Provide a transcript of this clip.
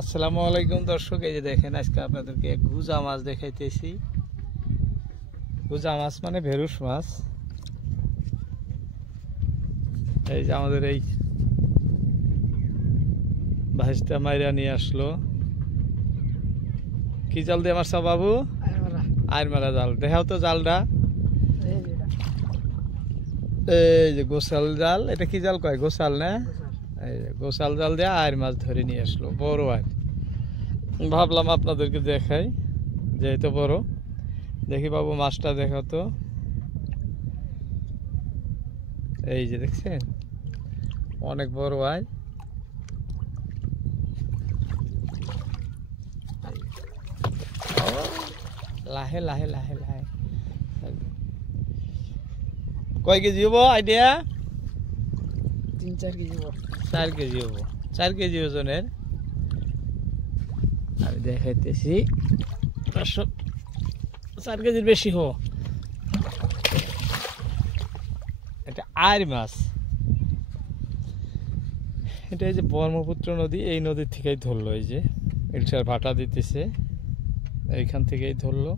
আসসালামু আলাইকুম দর্শক, এই যে দেখেন আজকে আপনাদেরকে গুজা মাছ দেখাইতেছি। গুজা মাছ মানে ভেরুস মাছ। এই যে আমাদের এই ভাইস্তা মাইরা নিয়ে আসলো। কি জাল দিয়ে মারছা বাবু? আয়ের মারা জাল। দেখাও তো জালটা। এই যে গোসাল জাল। এটা কি জাল কয়? গোসাল না? এই যে গোসাল জাল দিয়ে আয়ের মাছ ধরে নিয়ে আসলো, বড় আয়ের। ভাবলাম আপনাদেরকে দেখাই, যেহেতু বড়। দেখি বাবু মাছটা দেখাও তো। এই যে দেখছেন, অনেক বড় আয়। লাহে লাহে লাহে লাহে। কয় কেজি হবো আইডিয়া? 3-4 কেজি হবো। 4 কেজি হবো। 4 কেজি ওজনের আমি দেখাইতেছি। 4 কেজির বেশি হবো। এটা আয়ের মাছ। এটা এই যে ব্রহ্মপুত্র নদী, এই নদীর থেকেই ধরলো। এই যে ইলশার ভাটা দিতেছে, এইখান থেকেই ধরলো।